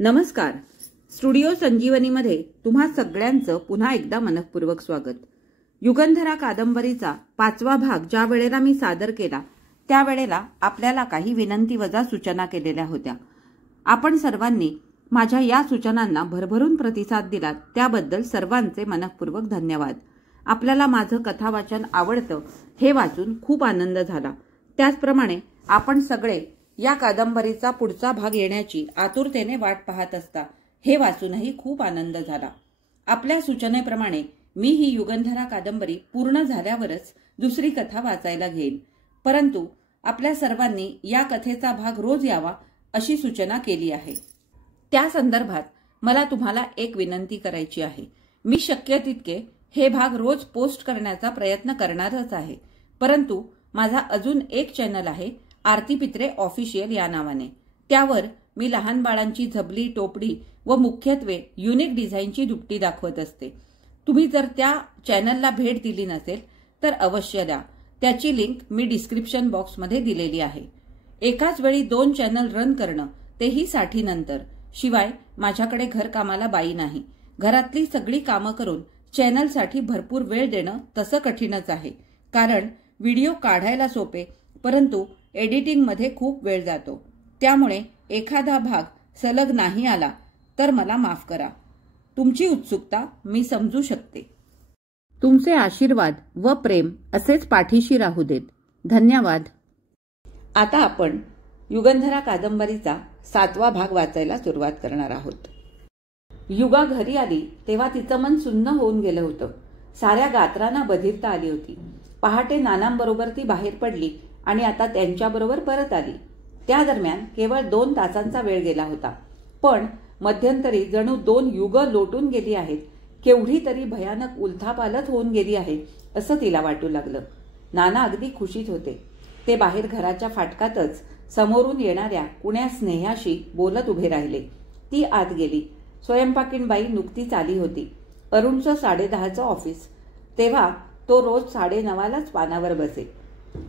नमस्कार. स्टुडिओ संजीवनीमध्ये तुम्हा सगळ्यांचं पुन्हा एकदा मनःपूर्वक स्वागत. युगंधरा कादंबरीचा 5वा भाग ज्या वेळेला मी सादर केला त्यावेळेला आपल्याला काही विनंती वजा सूचना केलेल्या होत्या. आपण सर्वांनी माझ्या या सूचनांना भरभरून प्रतिसाद दिलात त्याबद्दल सर्वांचे मनःपूर्वक धन्यवाद. आपल्याला माझं कथावाचन आवडतं हे वाचून खूप आनंद झाला. त्याचप्रमाणे आपण सगळे या कादंबरीचा पुढचा भाग येण्याची आतुरतेने वाट पाहत असता हे वाचूनही खूप आनंद झाला. आपल्या सूचनेप्रमाणे मी ही युगंधरा कादंबरी पूर्ण झाल्यावरच दुसरी कथा वाचायला घेईन. परंतु आपल्या सर्वांनी या कथेचा भाग रोज यावा अशी सूचना केली आहे. त्या संदर्भात मला तुम्हाला एक विनंती करायची आहे. मी शक्य तितके हे भाग रोज पोस्ट करण्याचा प्रयत्न करणारच आहे. परंतु माझा अजून एक चॅनल आहे आरती पित्रे ऑफिशियल या नावाने. त्यावर मी लहान बाळांची झबली, टोपडी व मुख्यत्वे युनिक डिझाईनची दुपटी दाखवत असते. तुम्ही जर त्या चॅनलला भेट दिली नसेल तर अवश्य द्या. त्याची लिंक मी डिस्क्रिप्शन बॉक्समध्ये दिलेली आहे. एकाच वेळी 2 चॅनल रन करणं तेही 60 नंतर. शिवाय माझ्याकडे घरकामाला बाई नाही. घरातली सगळी कामं करून चॅनलसाठी भरपूर वेळ देणं तसं कठीणच आहे. कारण व्हिडिओ काढायला सोपे परंतु एडिटिंगमध्ये खूप वेळ जातो. त्यामुळे एखादा भाग सलग नाही आला तर मला माफ करा. तुमची उत्सुकता मी समजू शकते. तुमचे आशीर्वाद व प्रेम असेच पाठीशी राहू देत. धन्यवाद. आता आपण युगंधरा कादंबरीचा 7वा भाग वाचायला सुरुवात करणार आहोत. युगा घरी आली तेव्हा तिचं मन सुन्न होऊन गेलं होतं. साऱ्या गात्रांना बधिरता आली होती. पहाटे नानांबरोबर ती बाहेर पडली आणि आता त्यांच्याबरोबर परत आली. त्या दरम्यान केवळ 2 तासांचा वेळ गेला होता. पण मध्यंतरी जणू 2 युग लोटून गेली आहेत. केवढी तरी भयानक उलथापालथ होऊन गेली आहे असं तिला वाटू लागलं. नाना अगदी खुशीत होते. ते बाहेर घराच्या फाटकातच समोरून येणाऱ्या कुण्या स्नेहाशी बोलत उभे राहिले. ती आत गेली. स्वयंपाकीण बाई नुकतीच आली होती. अरुणचं 10:30चं ऑफिस. तेव्हा तो रोज 9:30लाच पानावर बसे.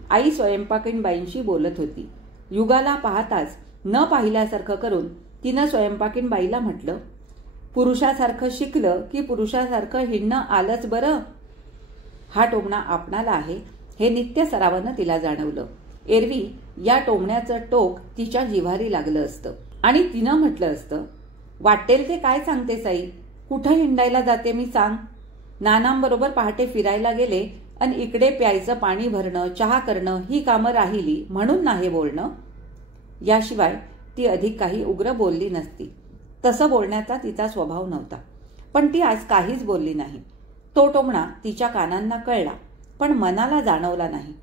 आई स्वयंपाकीण बाईंशी बोलत होती. युगाला पाहताच न पाहिल्यासारखं करून तिनं स्वयंपाकीण बाईला म्हटलं, पुरुषासारखं शिकलं की पुरुषासारखं हिंडणं आलंच बरं. हा टोमणा आपणाला आहे हे नित्य सरावानं तिला जाणवलं. एरवी या टोमण्याचं टोक तिच्या जिव्हारी लागलं असतं आणि तिनं म्हटलं असतं, वाटेल ते काय सांगते साई, कुठं हिंडायला जाते मी सांग. नानांबरोबर पहाटे फिरायला गेले आणि इकडे प्यायचं पाणी भरणं, चहा करणं ही कामं राहिली म्हणून नाही बोलणं. याशिवाय ती अधिक काही उग्र बोलली नसती. तसं बोलण्याचा तिचा स्वभाव नव्हता. पण ती आज काहीच बोलली नाही. तो टोमणा तिच्या कानांना कळला पण मनाला जाणवला नाही.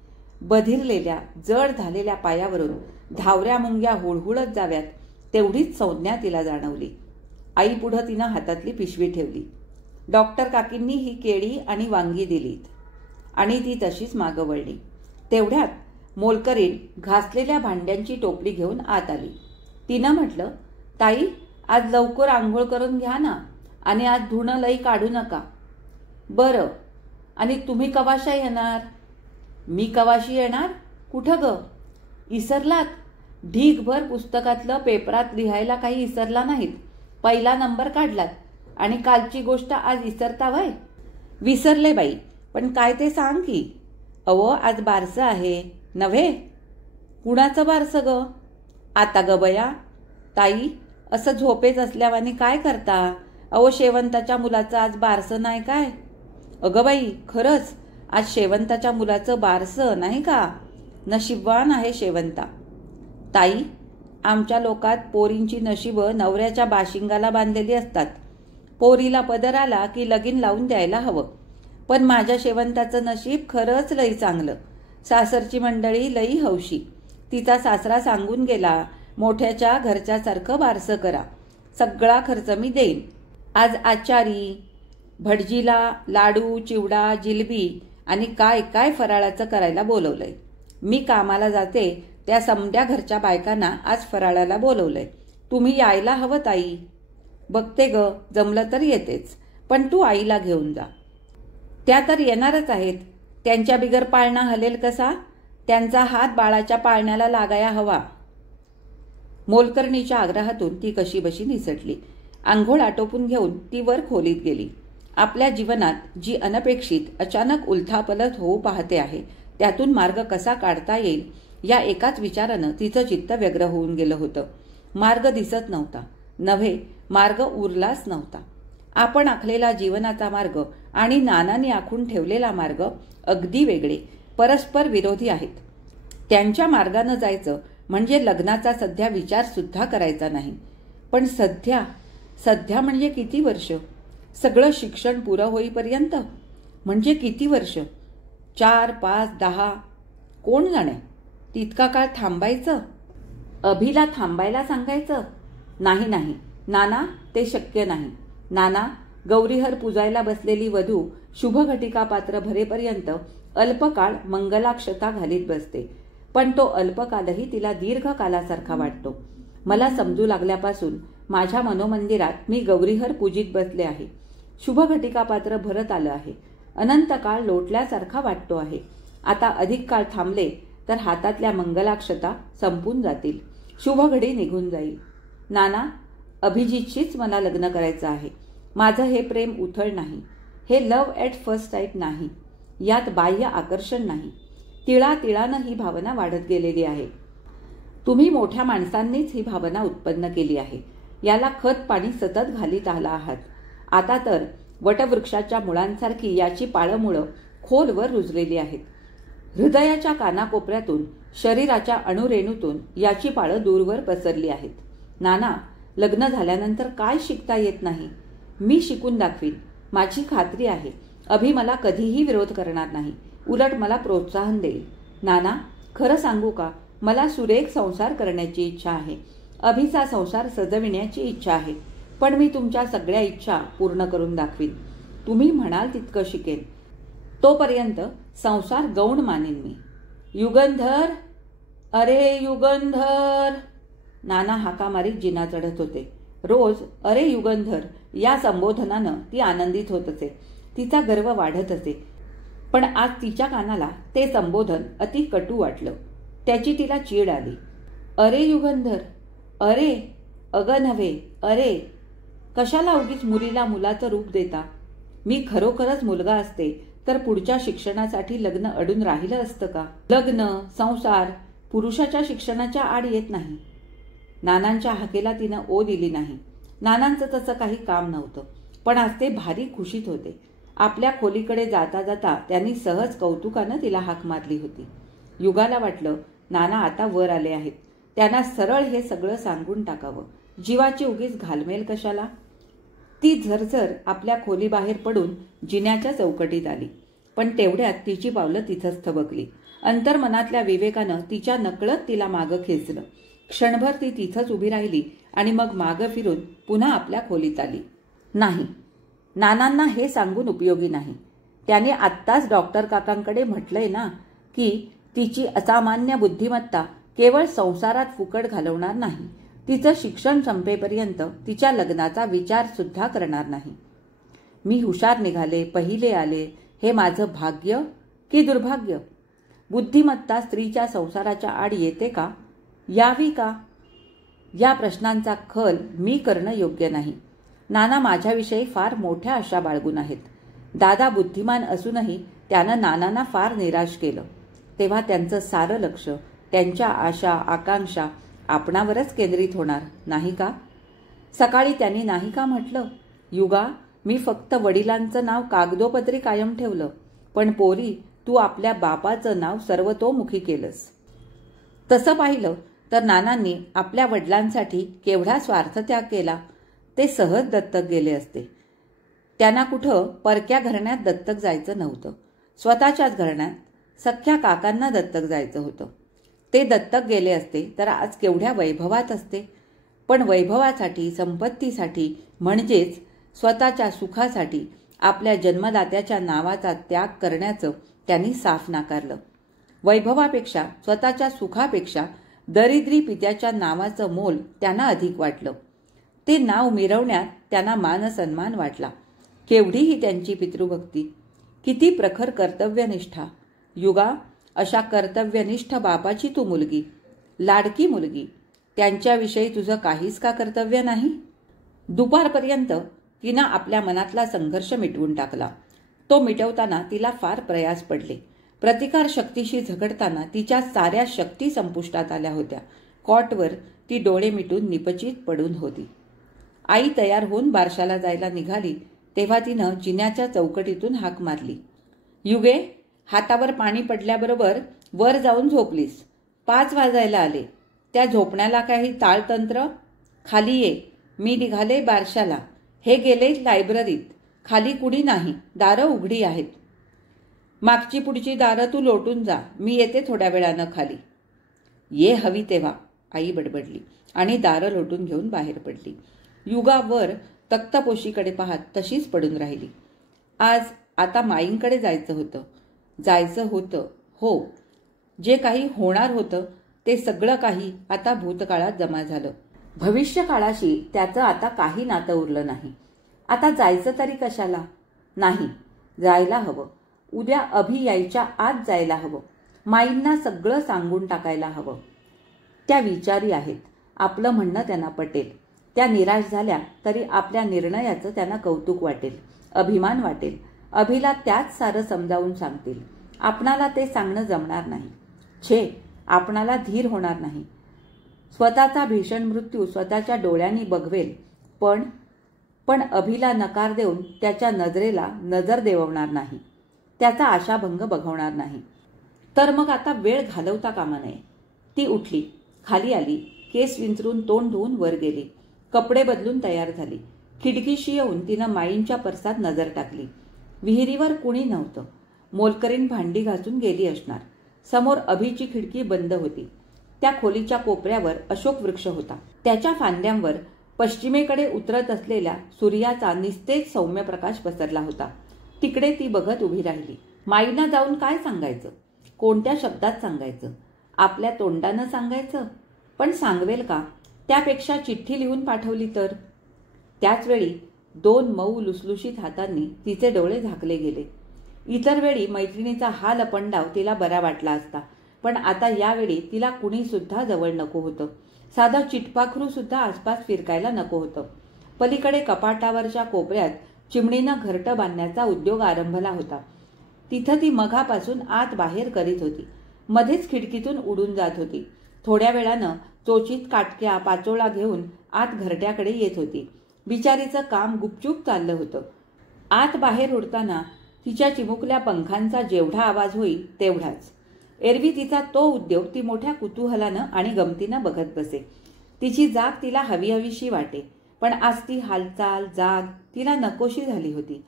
बधिरलेल्या जड झालेल्या पायावरून धावऱ्या मुंग्या हुळहुळत जाव्यात तेवढीच संज्ञा तिला जाणवली. आई पुढं तिनं हातातली पिशवी ठेवली. डॉक्टर काकींनी ही केळी आणि वांगी दिलीत आणि ती तशीच मागं वळली. तेवढ्यात मोलकरीण घासलेल्या भांड्यांची टोपली घेऊन आत आली. तिनं म्हटलं, ताई आज लवकर आंघोळ करून घ्या ना आणि आज धुणं लई काढू नका. बरं, आणि तुम्ही कवाशा येणार? मी कवाशी येणार? कुठं ग? इसरलात? ढीगभर पुस्तकातलं पेपरात लिहायला काही इसरला नाहीत. पहिला नंबर काढलात आणि कालची गोष्ट आज इसरता वय? विसरले बाई, पण काय ते सांग की. अहो आज बारसं आहे नव्हे? कुणाचं बारसं ग? आता ग बया. ताई असं झोपेच असल्यावानी काय करता? अहो शेवंताच्या मुलाचं आज बारसं नाही काय? अगं बाई खरंच आज शेवंताच्या मुलाचं बारसं नाही का? नशीबवान आहे शेवंता. ताई आमच्या लोकात पोरींची नशीबं नवऱ्याच्या बाशिंगाला बांधलेली असतात. पोरीला पदर आला की लगीन लावून द्यायला हवं. पण माझ्या शेवंताचं नशीब खरंच लई चांगलं. सासरची मंडळी लई हौशी. तिचा सासरा सांगून गेला, मोठ्याच्या घरच्यासारखं बारसं करा. सगळा खर्च मी देईन. आज आचारी भटजीला लाडू, चिवडा, जिलबी आणि काय काय फराळाचं करायला बोलवलंय. मी कामाला जाते त्या समध्या घरच्या बायकांना आज फराळाला बोलवलंय. तुम्ही यायला हवं ताई. बघते ग, जमलं तर येतेच. पण तू आईला घेऊन जा. त्या तर येणारच आहेत. त्यांच्या बिगर पाळणा हलेल कसा? त्यांचा हात बाळाच्या पाळण्याला लागाया हवा. मोलकरणीच्या आग्रहातून ती कशीबशी निसटली. आंघोळ आटोपून घेऊन ती वर खोलीत गेली. आपल्या जीवनात जी अनपेक्षित अचानक उलथापलथ होऊ पाहते आहे त्यातून मार्ग कसा काढता येईल या एकाच विचारानं तिचं चित्त व्यग्र होऊन गेलं होतं. मार्ग दिसत नव्हता, नव्हे मार्ग उरलाच नव्हता. आपण आखलेला जीवनाचा मार्ग आणि नानांनी आखून ठेवलेला मार्ग अगदी वेगळे, परस्पर विरोधी आहेत. त्यांच्या मार्गानं जायचं म्हणजे लग्नाचा सध्या विचार सुद्धा करायचा नाही. पण सध्या म्हणजे किती वर्ष? सगळं शिक्षण पुरं होईपर्यंत म्हणजे किती वर्ष? 4, 5, 10 कोण जाणे? तितका काळ थांबायचं? अभिला थांबायला सांगायचं? नाही नाही नाना, ते शक्य नाही. नाना, गौरीहर पूजायला बसलेली वधू शुभघटिका पात्र भरेपर्यंत अल्पकाळ मंगलाक्षता घालीत बसते. पण तो अल्पकालही तिला दीर्घकालासारखा वाटतो. मला समजू लागल्यापासून माझ्या मनोमंदिरात मी गौरीहर पूजित बसले आहे. शुभघटिका पात्र भरत आलं आहे. अनंत काळ लोटल्यासारखा वाटतो आहे. आता अधिक काळ थांबले तर हातातल्या मंगलाक्षता संपून जातील, शुभघडी निघून जाईल. नाना, अभिजितशीच मला लग्न करायचं आहे. माझं हे प्रेम उथळ नाही, हे लव्ह ॲट फर्स्ट साईट नाही, यात बाह्य आकर्षण नाही. तिळातिळानं ही भावना वाढत गेलेली आहे. तुम्ही मोठ्या माणसांनीच ही भावना उत्पन्न केली आहे. याला खत पाणी सतत घालीत आला आहात. आता तर वटवृक्षाच्या मुळांसारखी याची पाळमुळं खोलवर रुजलेली आहेत. हृदयाच्या कानाकोपऱ्यातून, शरीराच्या अणुरेणूतून याची पाळं दूरवर पसरली आहेत. नाना, लग्न झाल्यानंतर काय शिकता येत नाही? मी शिकून दाखवीन. माझी खात्री आहे अभि मला कधीही विरोध करणार नाही, उलट मला प्रोत्साहन देईल. नाना, खरं सांगू का, मला सुरेख संसार करण्याची इच्छा आहे. अभिचा संसार सजविण्याची इच्छा आहे. पण मी तुमच्या सगळ्या इच्छा पूर्ण करून दाखवीन. तुम्ही म्हणाल तितकं शिकेन. तोपर्यंत संसार गौण मानेन मी. युगंधर, अरे युगंधर! नाना हाका मारीत जिना चढत होते. रोज अरे युगंधर या संबोधनानं ती आनंदित होत असे. तिचा गर्व वाढत असे. पण आज तिच्या कानाला ते संबोधन अति कटू वाटलं. त्याची तिला चीड आली. अरे युगंधर, अरे, अगं नव्हे, अरे, कशाला उगीच मुलीला मुलाचं रूप देता? मी खरोखरच मुलगा असते तर पुढच्या शिक्षणासाठी लग्न अडून राहिलं असतं का? लग्न, संसार पुरुषाच्या शिक्षणाच्या आड येत नाही. नानांच्या हाकेला तिनं ओ दिली नाही. नानांचं तसं काही काम नव्हतं. पण आज ते भारी खुशीत होते. आपल्या खोलीकडे जाता जाता त्यांनी सहज कौतुकानं तिला हाक मारली होती. युगाला वाटलं नाना आता वर आले आहेत, त्यांना सरळ हे सगळं सांगून टाकावं. जीवाची उगीच घालमेल कशाला? ती झरझर आपल्या खोलीबाहेर पडून जिन्याच्या चौकटीत आली. पण तेवढ्यात तिची पावलं तिथंच थबकली. अंतर्मनातल्या विवेकानं तिच्या नकळत तिला मागं खेचलं. क्षणभर ती तिथंच उभी राहिली आणि मग मागं फिरून पुन्हा आपल्या खोलीत आली. नाही, नानांना हे सांगून उपयोगी नाही. त्याने आत्ताच डॉक्टर काकांकडे म्हटलंय ना की तिची असामान्य बुद्धिमत्ता केवळ संसारात फुकट घालवणार नाही, तिचं शिक्षण संपेपर्यंत तिच्या लग्नाचा विचार सुद्धा करणार नाही. मी हुशार निघाले, पहिले आले, हे माझं भाग्य की दुर्भाग्य? बुद्धिमत्ता स्त्रीच्या संसाराच्या आड येते का? यावी का? या प्रश्नांचा खल मी करणं योग्य नाही. नाना माझ्याविषयी फार मोठ्या आशा बाळगून आहेत. दादा बुद्धिमान असूनही त्यानं नानांना फार निराश केलं. तेव्हा त्यांचं सारं लक्ष, त्यांच्या आशा आकांक्षा आपणावरच केंद्रित होणार नाही का? सकाळी त्यांनी नाही का म्हटलं, युगा, मी फक्त वडिलांचं नाव कागदोपत्री कायम ठेवलं, पण पोरी तू आपल्या बापाचं नाव सर्वतोमुखी केलंस. तसं पाहिलं तर नानांनी आपल्या वडिलांसाठी केवढा स्वार्थत्याग केला. ते सहज दत्तक गेले असते. त्यांना कुठं परक्या घराण्यात दत्तक जायचं नव्हतं. स्वतःच्याच घराण्यात सख्या काकांना दत्तक जायचं होतं. ते दत्तक गेले असते तर आज केवढ्या वैभवात असते. पण वैभवासाठी, संपत्तीसाठी म्हणजेच स्वतःच्या सुखासाठी आपल्या जन्मदात्याच्या नावाचा त्याग करण्याचं त्यांनी साफ नाकारलं. वैभवापेक्षा, स्वतःच्या सुखापेक्षा दरिद्री पित्याच्या नावाचं मोल त्यांना अधिक वाटलं. ते नाव मिरवण्यात त्यांना मानसन्मान वाटला. केवढीही त्यांची पितृभक्ती, किती प्रखर कर्तव्यनिष्ठा. युगा, अशा कर्तव्यनिष्ठ बापाची तू मुलगी, लाडकी मुलगी. त्यांच्याविषयी तुझं काहीच का कर्तव्य नाही? दुपारपर्यंत तिनं आपल्या मनातला संघर्ष मिटवून टाकला. तो मिटवताना तिला फार प्रयास पडले. प्रतिकार शक्तीशी झगडताना तिच्या साऱ्या शक्ती संपुष्टात आल्या होत्या. कॉटवर ती डोळे मिटून निपचित पडून होती. आई तयार होऊन बारशाला जायला निघाली तेव्हा तिनं जिन्याच्या चौकटीतून हाक मारली. युगे, हातावर पाणी पडल्याबरोबर वर जाऊन झोपलीस. 5 वाजायला आले. त्या झोपण्याला काही ताळतंत्र? खाली ये. मी निघाले बारशाला. हे गेले लायब्ररीत. खाली कुणी नाही. दारं उघडी आहेत. मागची पुढची दारं तू लोटून जा. मी येते थोड्या वेळानं खाली. ये हवी तेव्हा, आई बडबडली आणि दारं लोटून घेऊन बाहेर पडली. युगा वर तक्तपोशीकडे पाहत तशीच पडून राहिली. आता माईंकडे जायचं होतं. हो, जे काही होणार होतं ते सगळं काही आता भूतकाळात जमा झालं. भविष्यकाळाशी त्याचं आता काही नातं उरलं नाही. आता जायचं तरी कशाला? नाही, जायला हवं. उद्या अभि यायच्या आत जायला हवं. माईंना सगळं सांगून टाकायला हवं. त्या विचारी आहेत. आपलं म्हणणं त्यांना पटेल. त्या निराश झाल्या तरी आपल्या निर्णयाचं त्यांना कौतुक वाटेल, अभिमान वाटेल. अभिला त्याच सारं समजावून सांगतील. आपणाला ते सांगणं जमणार नाही. छे, आपणाला धीर होणार नाही. स्वतःचा भीषण मृत्यू स्वतःच्या डोळ्यांनी बघवेल, पण अभिला नकार देऊन त्याच्या नजरेला नजर देवणार नाही. त्याचा आशाभंग बघवणार नाही. तर मग आता वेळ घालवता कामा नये. ती उठली, खाली आली, केस विंचरून तोंड धुवून वर गेली, कपडे बदलून तयार झाली. खिडकीशी येऊन तिनं माईंच्या परसात नजर टाकली. विहिरीवर कुणी नव्हतं. मोलकरीण भांडी घासून गेली असणार. समोर अभिची खिडकी बंद होती. त्या खोलीच्या कोपऱ्यावर अशोक वृक्ष होता. त्याच्या फांद्यांवर पश्चिमेकडे उतरत असलेल्या सूर्याचा निस्तेज सौम्य प्रकाश पसरला होता. तिकडे ती बघत उभी राहिली. माईंना जाऊन काय सांगायचं? कोणत्या शब्दात सांगायचं? आपल्या तोंडानं सांगायचं? पण सांगवेल का? त्यापेक्षा चिठ्ठी लिहून पाठवली तर? त्याचवेळी 2 मऊ लुसलुशीत हातांनी तिचे डोळे झाकले गेले. इतर वेळी मैत्रिणीचा हा लपंडाव तिला बरा वाटला असता, पण आता यावेळी तिला कुणी सुद्धा जवळ नको होतं. साधा चिटपाखरू सुद्धा आसपास फिरकायला नको होतं. पलीकडे कपाटावरच्या कोपऱ्यात चिमणीनं घरटं बांधण्याचा उद्योग आरंभला होता. तिथं ती मघापासून आत बाहेर करीत होती. मध्येच खिडकीतून उडून जात होती. थोड्या वेळानं चोचीत काटक्या पाचोळा घेऊन आत घरट्याकडे येत होती. बिचारीचं काम गुपचूप चाललं होतं. आत बाहेर उडताना तिच्या चिमुकल्या पंखांचा जेवढा आवाज होईल तेवढाच. एरवी तिचा तो उद्योग ती मोठ्या कुतूहलानं आणि गमतीनं बघत बसे. तिची जाग तिला हवीहवीशी वाटे, पण आज ती हालचाल जाग तिला नकोशी झाली होती.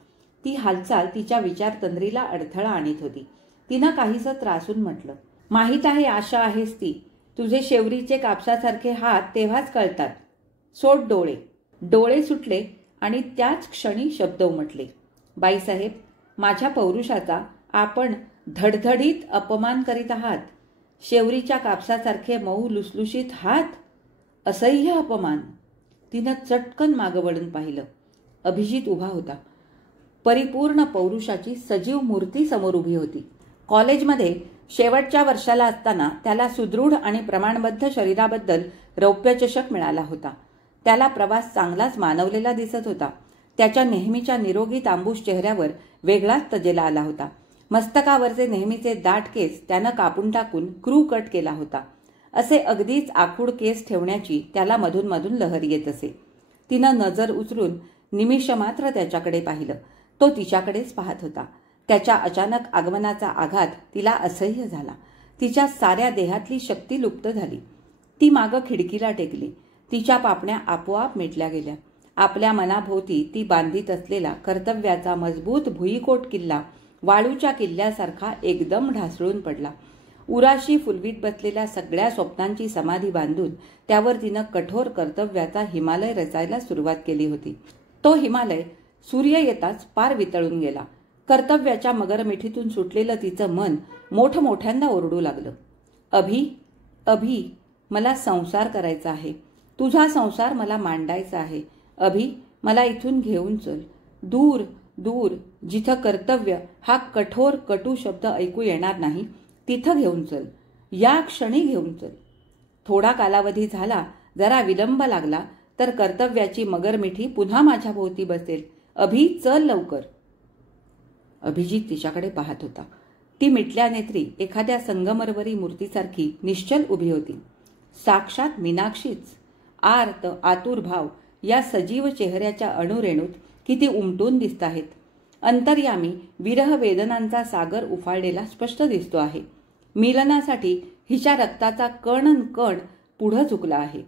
ती हालचाल तिच्या विचारतंद्रीला अडथळा आणत होती. तिनं काहीसं त्रासून म्हटलं, माहीत आहे आशा आहेस ती. तुझे शेवरीचे कापसासारखे हात तेव्हाच कळतात. सोड डोळे. डोळे सुटले आणि त्याच क्षणी शब्द उमटले. बाईसाहेब, माझ्या पौरुषाचा आपण धडधडीत अपमान करीत आहात. शेवरीच्या कापसासारखे मऊ लुसलुशीत हात? असह्य अपमान. तिनं चटकन मागं वळून पाहिलं. अभिजित उभा होता. परिपूर्ण पौरुषाची सजीव मूर्ती समोर उभी होती. कॉलेजमध्ये शेवटच्या वर्षाला असताना त्याला सुदृढ आणि प्रमाणबद्ध शरीराबद्दल रौप्यचषक मिळाला होता. त्याला प्रवास चांगलाच मानवलेला दिसत होता. त्याच्या नेहमीच्या निरोगी तांबूस चेहऱ्यावर वेगळाच तजेला आला होता. मस्तकावरचे नेहमीचे दाट केस त्यानं कापून टाकून क्रू कट केला होता. असे अगदीच आखूड केस ठेवण्याची त्याला मधून मधून लहर येत असे. तिनं नजर उचलून निमिषमात्र त्याच्याकडे पाहिलं. तो तिच्याकडेच पाहत होता. त्याच्या अचानक आगमनाचा आघात तिला असह्य झाला. तिच्या साऱ्या देहातली शक्ती लुप्त झाली. ती मागं खिडकीला टेकली. तिच्या पापण्या आपोआप मिटल्या गेल्या. आपल्या मनाभोवती ती बांधित असलेला कर्तव्याचा मजबूत भुईकोट किल्ला वाळूच्या किल्ल्यासारखा एकदम ढासळून पडला. उराशी फुलवीत बसलेल्या सगळ्या स्वप्नांची समाधी बांधून त्यावर तिनं कठोर कर्तव्याचा हिमालय रचायला सुरुवात केली होती. तो हिमालय सूर्य येताच पार वितळून गेला. कर्तव्याच्या मगरमिठीतून सुटलेलं तिचं मन मोठमोठ्यांदा ओरडू लागलं. अभि, अभि, मला संसार करायचा आहे. तुझा संसार मला मांडायचा आहे. अभि, मला इथून घेऊन चल. दूर दूर, जिथं कर्तव्य हा कठोर कटू शब्द ऐकू येणार नाही, तिथं घेऊन चल. या क्षणी घेऊन चल. थोडा कालावधी झाला, जरा विलंब लागला तर कर्तव्याची मगरमिठी पुन्हा माझ्या भोवती बसेल. अभि, चल लवकर. अभिजित तिच्याकडे पाहत होता. ती मिटल्या नेत्री एखाद्या संगमरवरी मूर्तीसारखी निश्चल उभी होती. साक्षात मीनाक्षीच. आर्त आतुर भाव या सजीव चेहऱ्याच्या अणुरेणूत किती उमटून दिसत आहेत. अंतर्यामी विरह वेदनांचा सागर उफाळलेला स्पष्ट दिसतो आहे. मिलनासाठी हिच्या रक्ताचा कण कण पुढं झुकला आहे.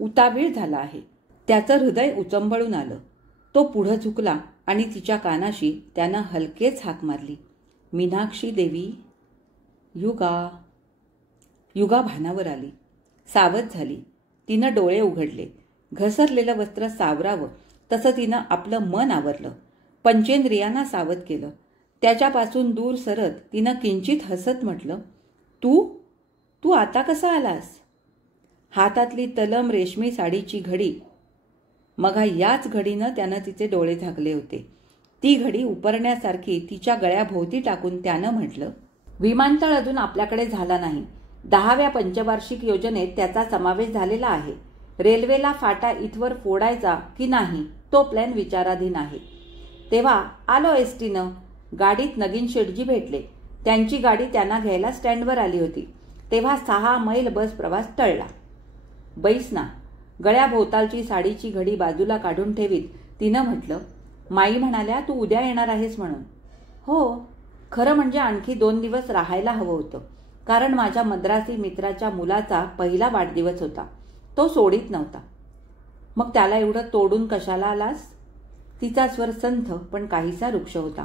उतावीळ झाला आहे. त्याचं हृदय उचंबळून आलं. तो पुढं झुकला आणि तिच्या कानाशी त्यानं हलकेच हाक मारली. मीनाक्षी देवी. युगा. युगा भानावर आली. सावध झाली. तिनं डोळे उघडले. घसरलेलं वस्त्र सावरावं तसं तिनं आपलं मन आवरलं. पंचेंद्रियांना सावध केलं. त्याच्यापासून दूर सरत तिनं किंचित हसत म्हटलं, तू तू आता कसा आलास? हातातली तलम रेशमी साडीची घडी. मघा याच घडीनं त्यानं तिचे डोळे झाकले होते. ती घडी उपरण्यासारखी तिच्या गळ्याभोवती टाकून त्यानं म्हटलं, विमानतळ अजून आपल्याकडे झाला नाही. 10व्या पंचवार्षिक योजनेत त्याचा समावेश झालेला आहे. रेल्वेला फाटा इथवर फोडायचा की नाही तो प्लॅन विचाराधीन आहे. तेव्हा आलो एसटीनं. गाडीत नगीन शेठजी भेटले. त्यांची गाडी त्यांना घ्यायला स्टँडवर आली होती. तेव्हा 6 मैल बस प्रवास टळला. बैस ना. गळ्याभोवतालची साडीची घडी बाजूला काढून ठेवीत तिनं म्हटलं, माई म्हणाल्या तू उद्या येणार आहेस म्हणून. हो, खरं म्हणजे आणखी 2 दिवस राहायला हवं होतं. कारण माझ्या मद्रासी मित्राच्या मुलाचा पहिला वाढदिवस होता. तो सोडीत नव्हता. मग त्याला एवढं तोडून कशाला आलास? तिचा स्वर संथ पण काहीसा रुक्ष होता.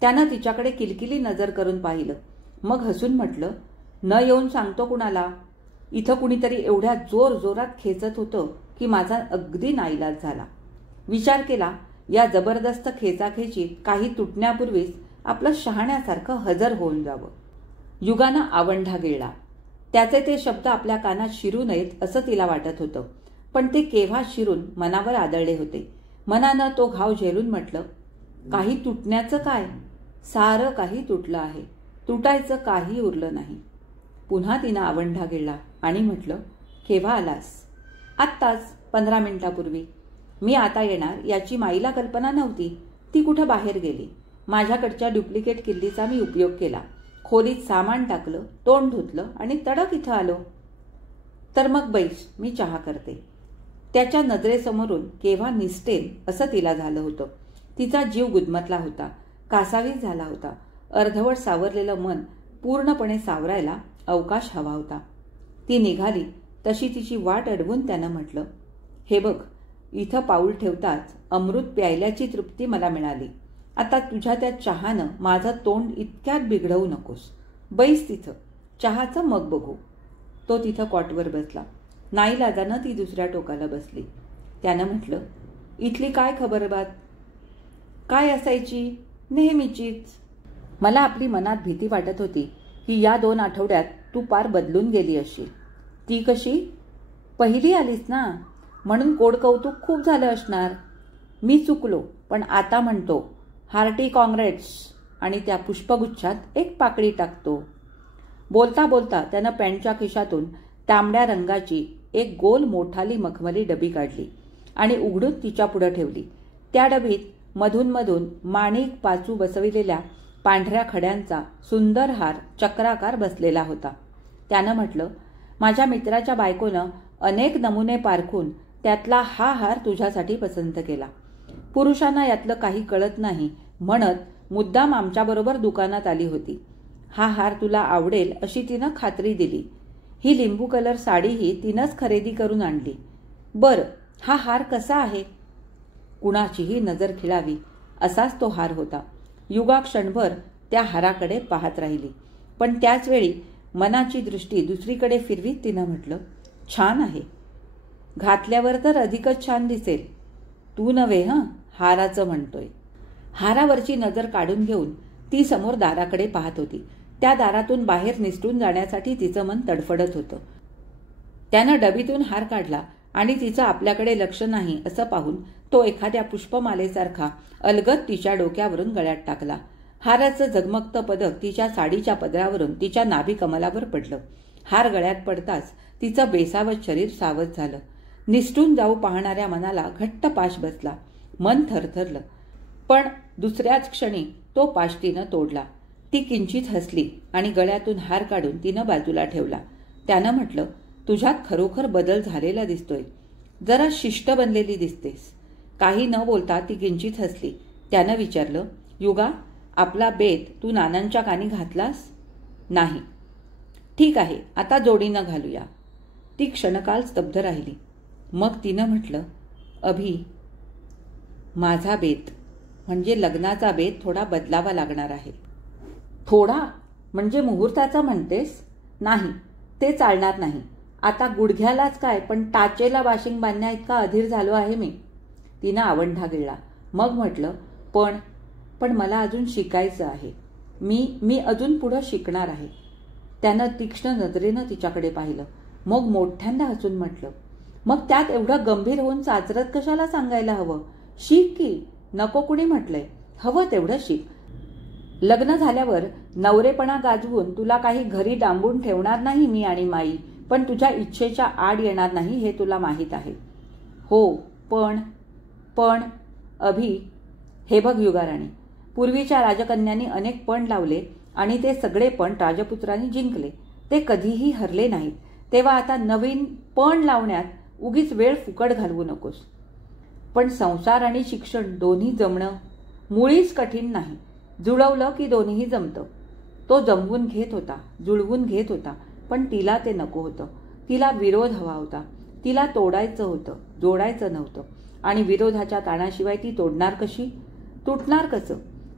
त्यानं तिच्याकडे किलकिली नजर करून पाहिलं. मग हसून म्हटलं, न येऊन सांगतो कुणाला. इथं कुणीतरी एवढ्या जोर जोरात खेचत होतं की माझा अगदी नाईलाज झाला. विचार केला, या जबरदस्त खेचाखेची काही तुटण्यापूर्वीच आपलं शहाण्यासारखं हजर होऊन जावं. युगानं आवंढा गिळला. त्याचे ते शब्द आपल्या कानात शिरू नयेत असं तिला वाटत होतं. पण ते केव्हा शिरून मनावर आदळले होते. मनानं तो घाव झेलून म्हटलं, काही तुटण्याचं काय? सारं काही तुटलं आहे. तुटायचं काही उरलं नाही. पुन्हा तिनं आवंढा गिळला आणि म्हटलं, केव्हा आलास? आत्ताच 15 मिनिटापूर्वी. मी आता येणार याची माईला कल्पना नव्हती. ती कुठं बाहेर गेली. माझ्याकडच्या डुप्लिकेट किल्लीचा मी उपयोग केला. खोलीत सामान टाकलं, तोंड धुतलं आणि तडक इथं आलो. तर मग बैस, मी चहा करते. त्याच्या नजरेसमोरून केव्हा निसटेल असं तिला झालं होतं. तिचा जीव गुदमतला होता. कासावीस झाला होता. अर्धवट सावरलेलं मन पूर्णपणे सावरायला अवकाश हवा होता. ती निघाली तशी तिची वाट अडवून त्यानं म्हटलं, हे बघ, इथं पाऊल ठेवताच अमृत प्यायल्याची तृप्ती मला मिळाली. आता तुझ्या त्या चहानं माझं तोंड इतक्यात बिघडवू नकोस. बैस तिथं, चहाचं मग बघू. तो तिथं कॉटवर बसला. नाईलाजानं ती दुसऱ्या टोकाला बसली. त्यानं म्हटलं, इथली काय खबरबात? काय असायची? नेहमीचीच. मला आपली मनात भीती वाटत होती की या 2 आठवड्यात तू पार बदलून गेली अशी. ती कशी? पहिली आलीस ना, म्हणून कोडकौतुक खूप झालं असणार. मी चुकलो, पण आता म्हणतो हार्टी काँग्रेट्स आणि त्या पुष्पगुच्छात एक पाकळी टाकतो. बोलता बोलता त्यानं पॅन्टच्या खिशातून तांबड्या रंगाची एक गोल मोठाली मखमली डबी काढली आणि उघडून तिच्या पुढं ठेवली. त्या डबीत मधून मधून माणिक पाचू बसविलेल्या पांढऱ्या खड्यांचा सुंदर हार चक्राकार बसलेला होता. त्यानं म्हटलं, माझ्या मित्राच्या बायकोनं अनेक नमुने पारखून त्यातला हा हार तुझ्यासाठी पसंत केला. पुरुषांना यातलं काही कळत नाही म्हणत मुद्दाम आमच्याबरोबर दुकानात आली होती. हा हार तुला आवडेल अशी तिनं खात्री दिली. ही लिंबू कलर साडीही तिनंच खरेदी करून आणली. बरं, हा हार कसा आहे? कुणाचीही नजर खिळावी असाच तो हार होता. युगा क्षणभर त्या हाराकडे पाहत राहिली. पण त्याचवेळी मनाची दृष्टी दुसरीकडे फिरवीत तिनं म्हटलं, छान आहे. घातल्यावर तर अधिकच छान दिसेल. तू नव्हे हाराचं म्हणतोय. हारावरची नजर काढून घेऊन ती समोर दाराकडे पाहत होती. त्या दारातून बाहेर निसटून जाण्यासाठी तिचं मन तडफडत होतं. त्यानं डबीतून हार काढला आणि तिचं आपल्याकडे लक्ष नाही असं पाहून तो एखाद्या पुष्पमालेसारखा अलगद तिच्या डोक्यावरून गळ्यात टाकला. हाराचं झगमगतं पदक तिच्या साडीच्या पदरावरून तिच्या नाभी कमलावर पडलं. हार गळ्यात पडताच तिचं बेसावत शरीर सावध झालं. निसटून जाऊ पाहणाऱ्या मनाला घट्ट पाश बसला. मन थरथरलं. पण दुसऱ्याच क्षणी तो पाश तिनं तोडला. ती किंचित हसली आणि गळ्यातून हार काढून तिनं बाजूला ठेवला. त्यानं म्हटलं, तुझ्यात खरोखर बदल झालेला दिसतोय. जरा शिष्ट बनलेली दिसतेस. काही न बोलता ती किंचित हसली. त्यानं विचारलं, युगा, आपला बेत तू नानांच्या कानी घातलास? नाही. ठीक आहे, आता जोडीनं घालूया. ती क्षणकाल स्तब्ध राहिली. मग तिनं म्हटलं, अभि, माझा बेत म्हणजे लग्नाचा बेत थोडा बदलावा लागणार आहे. थोडा म्हणजे मुहूर्ताचा म्हणतेस? नाही, ते चालणार नाही. आता गुडघ्यालाच काय पण टाचेला वाशिंग बांधण्या इतका अधीर झालो आहे मी. तिनं आवंढा गिळला. मग म्हटलं, पण मला अजून शिकायचं आहे. मी अजून पुढं शिकणार आहे. त्यानं तीक्ष्ण नजरेनं तिच्याकडे पाहिलं. मग मोठ्यांदा हसून म्हटलं, मग त्यात एवढं गंभीर होऊन चाचरत कशाला सांगायला हवं? शिक की. नको कुणी म्हटलंय. हवं तेवढं शिक. लग्न झाल्यावर नवरेपणा गाजवून तुला काही घरी डांबून ठेवणार नाही मी आणि माई, पण तुझ्या इच्छेच्या आड येणार नाही हे तुला माहीत आहे. हो, पण अभि, हे बघ युगाराणी, पूर्वीच्या राजकन्यांनी अनेक पण लावले आणि ते सगळे पण राजपुत्रांनी जिंकले. ते कधीही हरले नाहीत. तेव्हा आता नवीन पण लावण्यात उगीच वेळ फुकट घालवू नकोस. पण संसार आणि शिक्षण दोन्ही जमणं मुळीच कठीण नाही. जुळवलं की दोन्हीही जमतं. तो जमवून घेत होता, जुळवून घेत होता, पण तिला ते नको होतं. तिला विरोध हवा होता. तिला तोडायचं होतं, जोडायचं नव्हतं. आणि विरोधाच्या ताणाशिवाय ती तोडणार कशी, तुटणार कसं?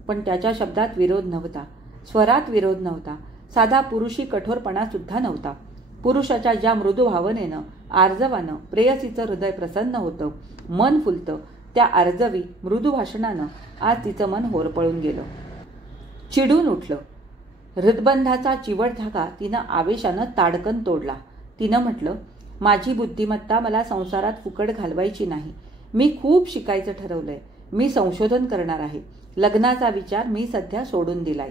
पण त्याच्या शब्दात विरोध नव्हता, स्वरात विरोध नव्हता, साधा पुरुषी कठोरपणा सुद्धा नव्हता. पुरुषाच्या ज्या मृदू भावनेनं, आर्जवानं प्रेयसीचं हृदय प्रसन्न होतं, मन फुलतं, त्या आर्जवी मृदू भाषणानं आज तिचं मन होरपळून गेलं. चिडून उठलं. हृदबंधाचा चिवट धागा तिनं आवेशानं ताडकन तोडला. तिनं म्हटलं, माझी बुद्धिमत्ता मला संसारात फुकट घालवायची नाही. मी खूप शिकायचं ठरवलंय. मी संशोधन करणार आहे. लग्नाचा विचार मी सध्या सोडून दिलाय.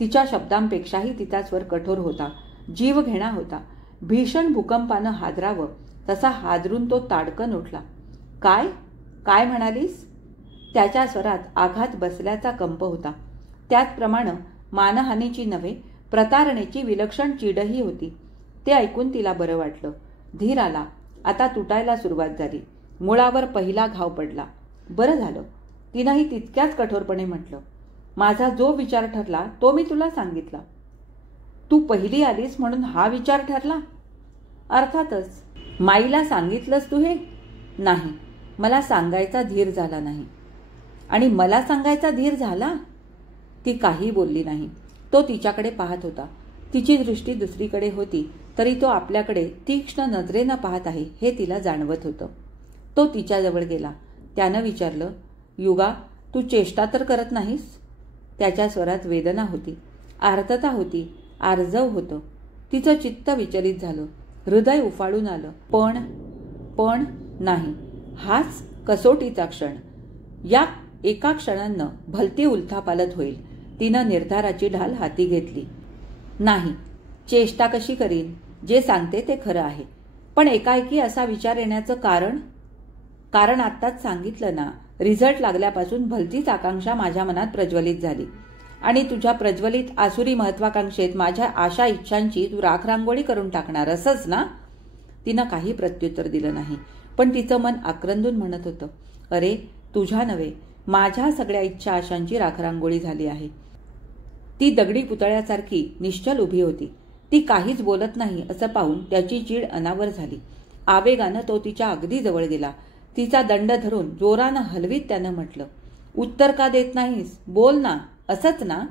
तिच्या शब्दांपेक्षाही तिचा स्वर कठोर होता, जीवघेणा होता. भीषण भूकंपानं हादरावं तसा हादरून तो ताडकन उठला. काय म्हणालीस? त्याच्या स्वरात आघात बसल्याचा कंप होता. त्याचप्रमाणे मानहानीची नव्हे, प्रतारणेची विलक्षण चिडही होती. ते ऐकून तिला बरं वाटलं. धीर आला. आता तुटायला सुरुवात झाली. मुळावर पहिला घाव पडला. बरं झालं. तिनंही तितक्याच कठोरपणे म्हटलं, माझा जो विचार ठरला तो मी तुला सांगितला. तू पहिली आलीस म्हणून हा विचार ठरला? अर्थातच. माईला सांगितलंस तू हे? नाही, मला सांगायचा धीर झाला नाही. आणि मला सांगायचा धीर झाला? ती काही बोलली नाही. तो तिच्याकडे पाहत होता. तिची दृष्टी दुसरीकडे होती, तरी तो आपल्याकडे तीक्ष्ण नजरेनं पाहत आहे हे तिला जाणवत होतं. तो तिच्याजवळ गेला. त्यानं विचारलं, युगा, तू चेष्टा तर करत नाहीस? त्याच्या स्वरात वेदना होती, आर्तता होती, आर्जव होतं. तिचं चित्त विचलित झालं. हृदय उफाळून आलं. पण नाही. हाच कसोटीचा क्षण. या एका क्षणानं भलती उलथापालत होईल. तिनं निर्धाराची ढाल हाती घेतली. नाही, चेष्टा कशी करीन? जे सांगते ते खरं आहे. पण एकाएकी असा विचार येण्याचं कारण आत्ताच सांगितलं ना. रिझल्ट लागल्यापासून भलतीच आकांक्षा माझ्या मनात प्रज्वलित झाली. आणि तुझ्या प्रज्वलित आसुरी महत्वाकांक्षेत माझ्या आशा इच्छांची तू राखरांगोळी करून टाकणार असंच ना? तिनं काही प्रत्युत्तर दिलं नाही. पण तिचं मन आक्रंदून म्हणत होतं, अरे, तुझ्या नव्हे, माझ्या सगळ्या इच्छा आशांची राखरांगोळी झाली आहे. ती दगडी पुतळ्यासारखी निश्चल उभी होती. ती काहीच बोलत नाही असं पाहून त्याची चीड अनावर झाली. आवेगानं तो तिच्या अगदी जवळ गेला. तिचा दंड धरून जोरानं हलवीत त्यानं म्हटलं, उत्तर का देत नाहीस? बोल ना. असंच ना?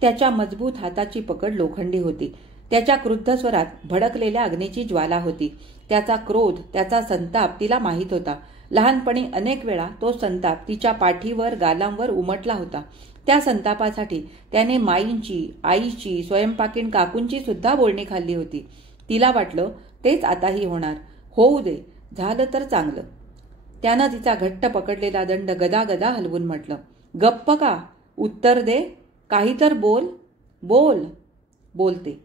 त्याच्या मजबूत हाताची पकड लोखंडी होती. त्याच्या क्रुद्ध स्वरात भडकलेल्या अग्नीची ज्वाला होती. त्याचा क्रोध, त्याचा संताप तिला माहीत होता. लहानपणी अनेक वेळा तो संताप तिच्या पाठीवर, गालांवर उमटला होता. त्या संतापासाठी त्याने माईंची, आईची, स्वयंपाकीण काकूंची सुद्धा बोलणी खाल्ली होती. तिला वाटलं तेच आताही होणार. होऊ दे, झालं तर चांगलं. त्यानं तिचा घट्ट पकडलेला दंड गदागदा हलवून म्हटलं, गप्प का? उत्तर दे. काही तर बोल. बोलते.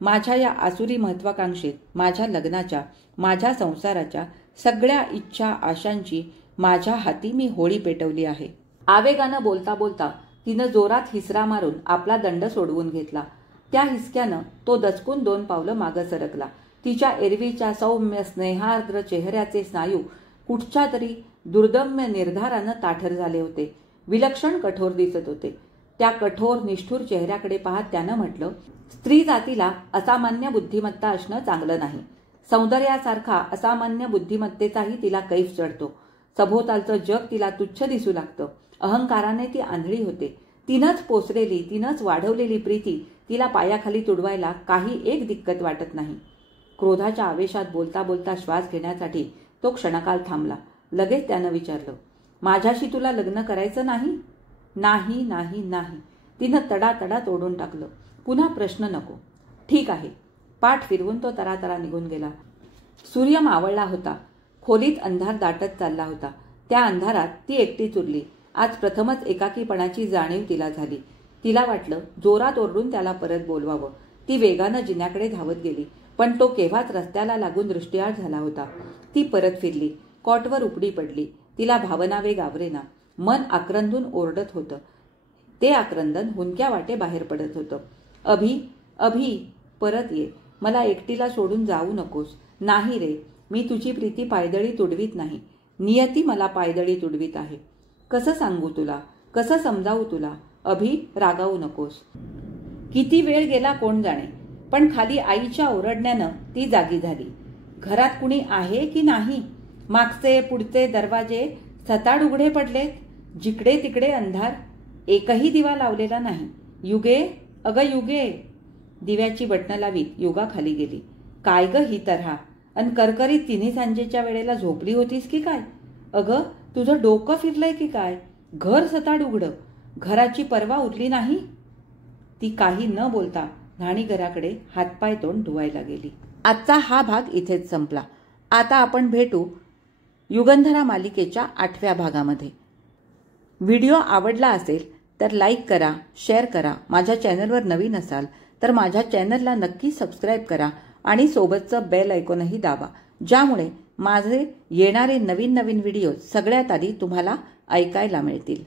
माझ्या या आसुरी महत्वाकांक्षेत माझ्या लग्नाच्या, माझ्या संसाराच्या सगळ्या इच्छा आशांची माझ्या हाती मी होळी पेटवली आहे. आवेगानं बोलता बोलता तिनं जोरात हिसरा मारून आपला दंड सोडवून घेतला. त्या हिसक्यानं तो दचकून 2 पावलं मागं सरकला. तिच्या एरवीच्या सौम्य स्नेहार्द्र चेहऱ्याचे स्नायू कुठच्या तरी दुर्दम्य निर्धारानं ताठर झाले होते. विलक्षण कठोर दिसत होते. त्या कठोर निष्ठुर चेहऱ्याकडे पाहत त्यानं म्हटलं, स्त्री जातीला असामान्य बुद्धिमत्ता असणं चांगलं नाही. सौंदर्यासारखा असामान्य बुद्धिमत्तेचाही तिला कैफ चढतो. सभोवतालचं जग तिला तुच्छ दिसू लागतं. अहंकाराने ती आंधळी होते. तिनंच पोसलेली, तिनंच वाढवलेली प्रीती तिला पायाखाली तुडवायला काही एक दिक्कत वाटत नाही. क्रोधाच्या आवेशात बोलता बोलता श्वास घेण्यासाठी तो क्षणकाल थांबला. लगेच त्यानं विचारलं, माझ्याशी तुला लग्न करायचं नाही? नाही नाही नाही, तिनं तडातडा तोडून टाकलं. पुन्हा प्रश्न नको. ठीक आहे. पाठ फिरवून तो तरातरा निघून गेला. सूर्य मावळला होता. खोलीत अंधार दाटत चालला होता. त्या अंधारात ती एकटीच उरली. आज प्रथमच एकाकीपणाची जाणीव तिला झाली. तिला वाटलं जोरात ओरडून त्याला परत बोलवावं. ती वेगानं जिन्याकडे धावत गेली, पण तो केव्हाच रस्त्याला लागून दृष्टिआड झाला होता. ती परत फिरली. कॉटवर उपडी पडली. तिला भावना वेग आवरेना. मन आक्रंदून ओरडत होतं. ते आक्रंदन हुंदक्या वाटे बाहेर पडत होतं. अभि, अभि, परत ये. मला एकटीला सोडून जाऊ नकोस. नाही रे, मी तुझी प्रीती पायदळी तुडवीत नाही. नियती मला पायदळी तुडवीत आहे. कसं सांगू तुला, कसं समजावू तुला? अभि, रागावू नकोस. किती वेळ गेला कोण जाणे, पण खाली आईच्या ओरडण्यानं ती जागी झाली. घरात कुणी आहे की नाही? मागचे पुढचे दरवाजे सताड उघडे पडलेत. जिकडे तिकडे अंधार. एकही दिवा लावलेला नाही. युगे, अगं युगे. दिव्याची बटणं लावीत युगा खाली गेली. काय ग ही तऱ्हा? अन करकरीत तिन्ही सांजेच्या वेळेला झोपली होतीस की काय? अगं, तुझं डोकं फिरलंय की काय? घर सताड उघडं. घराची पर्वा उरली नाही? ती काही न बोलता न्हाणीघराकडे हातपाय तोंड धुवायला गेली. आजचा हा भाग इथेच संपला. आता आपण भेटू युगंधरा मालिकेच्या 8व्या भागामध्ये. व्हिडिओ आवडला असेल तर लाईक करा, शेअर करा. माझ्या चॅनलवर नवीन असाल तर माझ्या चॅनलला नक्की सबस्क्राईब करा आणि सोबतचं बेल आयकॉनही दाबा, ज्यामुळे माझे येणारे नवीन नवीन व्हिडिओ सगळ्यात आधी तुम्हाला ऐकायला मिळतील.